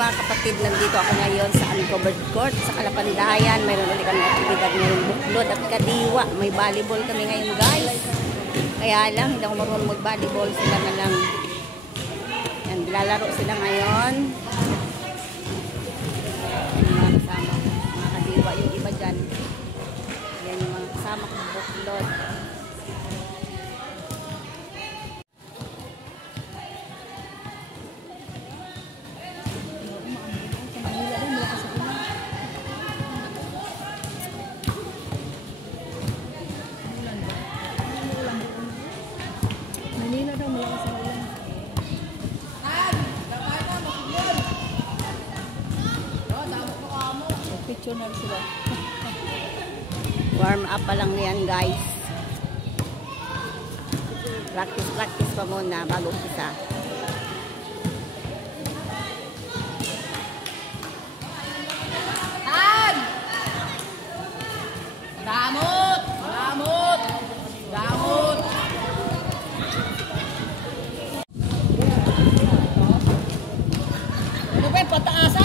mga kapatid, nandito ako ngayon sa uncovered court sa Kalapandayan. Mayroon ulit kami aktibidad ngayon, buklod at kadiwa. May volleyball kami ngayon, guys. Kaya lang, hindi ako marunong mag-volleyball. Sila na lang. Yan, lalaro sila ngayon. Yan, mga kasama, mga kadiwa, yung iba dyan. Yan yung mga kasama ko, buklod. Warm up pa lang yan, guys. Practice pa muna bago umpisa. Damot! Damot! Damot! Ano ba yung pataasan?